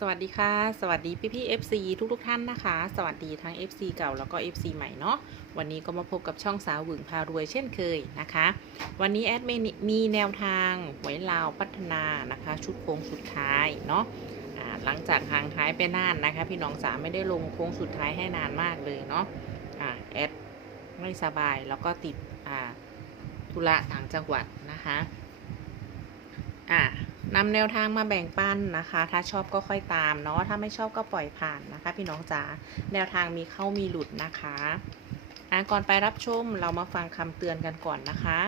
สวัสดีค่ะ สวัสดีพี่พี่ FC ทุกทุกท่านนะคะ สวัสดีทั้ง FC เก่าแล้วก็ FC ใหม่เนาะวันนี้ก็มาพบกับช่องสาวหวึงพารวยเช่นเคยนะคะ วันนี้แอดมินมีแนวทางหวยลาวพัฒนานะคะ ชุดโค้งสุดท้ายเนาะหลังจากห่างหายไปนานนะคะ พี่น้องจ๋าไม่ได้ลงโค้งสุดท้ายให้นานมากเลยเนาะอ่าแอดไม่สบายแล้วก็ติดธุระต่างจังหวัดนะคะอ่า นำแนวทางมาแบ่งปันนะคะ ถ้าชอบก็ค่อยตามเนาะ ถ้าไม่ชอบก็ปล่อยผ่านนะคะ พี่น้องจ๋า แนวทางมีเข้ามีหลุดนะคะอะก่อนไปรับชมเรามาฟังคำเตือนกันก่อนนะคะ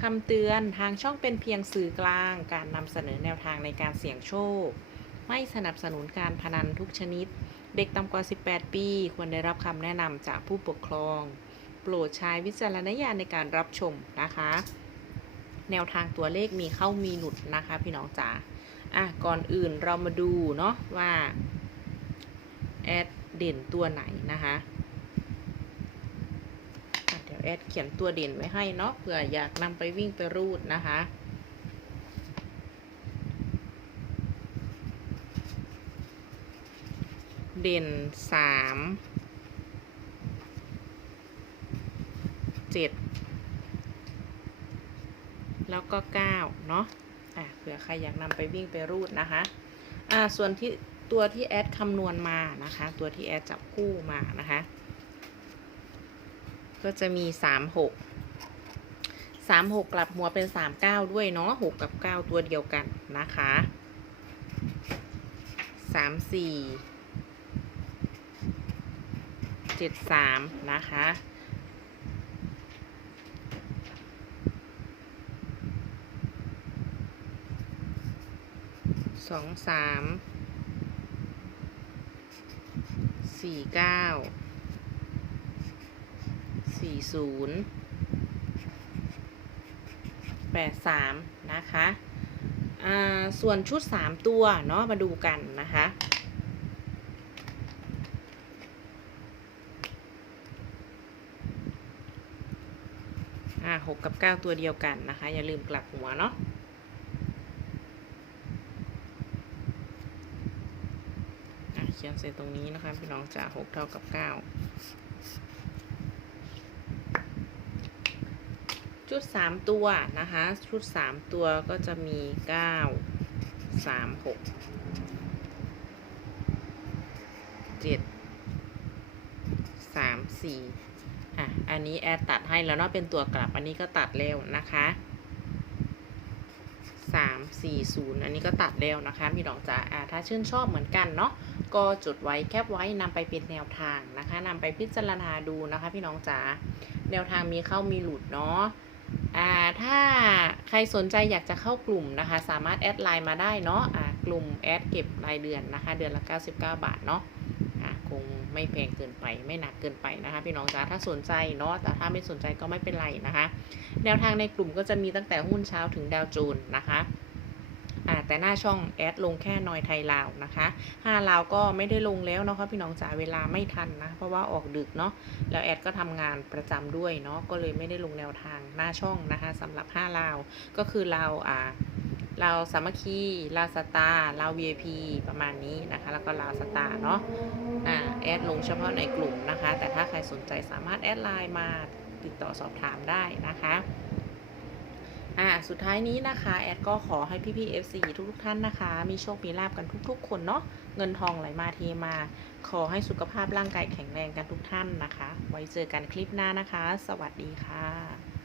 คำเตือนทางช่องเป็นเพียงสื่อกลาง การนำเสนอแนวทางในการเสี่ยงโชค ไม่สนับสนุนการพนันทุกชนิด เด็กต่ำกว่า 18 ปี ควรได้รับคำแนะนำจากผู้ปกครอง โปรดใช้วิจารณญาณในการรับชมนะคะ แนวทางตัวเลขมีเข้ามีหลุดนะคะพี่น้องจ๋าอะก่อนอื่นเรามาดูเนาะว่าแอดเด่นตัวไหนนะคะอะเดี๋ยวแอดเขียนตัวเด่นไว้ให้เนาะเผื่ออยากนำไปวิ่งไปรูดนะคะเด่นสามเจ็ด แล้วก็ 9 เนาะอะเผื่อใครอยากนำไปวิ่งไปรูดนะคะอ่าส่วนที่ตัวที่แอดคำนวณมานะคะ ตัวที่แอดจับคู่มานะคะ ก็จะมี 3 6 3 6 กลับหัวเป็น 3 9 ด้วยเนาะ6กับ 9 ตัวเดียวกันนะคะ 3 4 7 3 นะคะ สองสามสี่เก้าสี่ศูนย์แปดสามนะคะส่วนชุดสามตัวเนาะมาดูกันนะคะหกกับเก้าตัวเดียวกันนะคะ อย่าลืมกลับหัวเนาะ อะ เขียนเสร็จตรงนี้นะคะ พี่น้องจะหกเท่ากับเก้าชุดสามตัวนะคะ ชุดสามตัวก็จะมีเก้าสามหกเจ็ดสามสี่อะ อันนี้แอดตัดให้แล้วเนาะเป็นตัวกลับ อันนี้ก็ตัดแล้วนะคะ สามสี่ศูนย์อันนี้ก็ตัดแล้วนะคะพี่น้องจ๋าถ้าชื่นชอบเหมือนกันเนาะก็จดไว้แคปไว้นำไปเป็นแนวทางนะคะนำไปพิจารณาดูนะคะพี่น้องจ๋าแนวทางมีเข้ามีหลุดเนาะอ่าถ้าใครสนใจอยากจะเข้ากลุ่มนะคะ สามารถแอดไลน์มาได้เนาะอ่ากลุ่มแอดเก็บรายเดือนนะคะ เดือนละ 99 บาทเนาะ คงไม่แพงเกินไปไม่หนักเกินไปนะคะ พี่น้องจ๋าถ้าสนใจเนาะแต่ถ้าไม่สนใจก็ไม่เป็นไรนะคะ แนวทางในกลุ่มก็จะมีตั้งแต่หุ้นเช้าถึงดาวโจนนะคะแต่หน้าช่องแอดลงแค่นอยไทยลาวนะคะห้าลาวก็ไม่ได้ลงแล้วเนาะครับพี่น้องจ๋าเวลาไม่ทันนะ เพราะว่าออกดึกเนาะแล้วแอดก็ทำงานประจำด้วยเนาะก็เลยไม่ได้ลงแนวทางหน้าช่องนะคะสำหรับห้าลาวก็คือลาวอ่า ลาสามัคคีลาสตาร์ลาว VIP ประมาณนี้นะคะ แล้วก็ลาสตาเนาะอ่าแอดลงเฉพาะในกลุ่มนะคะ แต่ถ้าใครสนใจสามารถแอดไลน์มาติดต่อสอบถามได้นะคะอ่าสุดท้ายนี้นะคะ แอดก็ขอให้พี่ๆ FC ทุกท่านนะคะ มีโชค มีลาบกันทุก ๆ คนเนาะเงินทองไหลมาเทมา ขอให้สุขภาพร่างกายแข็งแรงกันทุกท่านนะคะ ไว้เจอกันคลิปหน้านะคะ สวัสดีค่ะ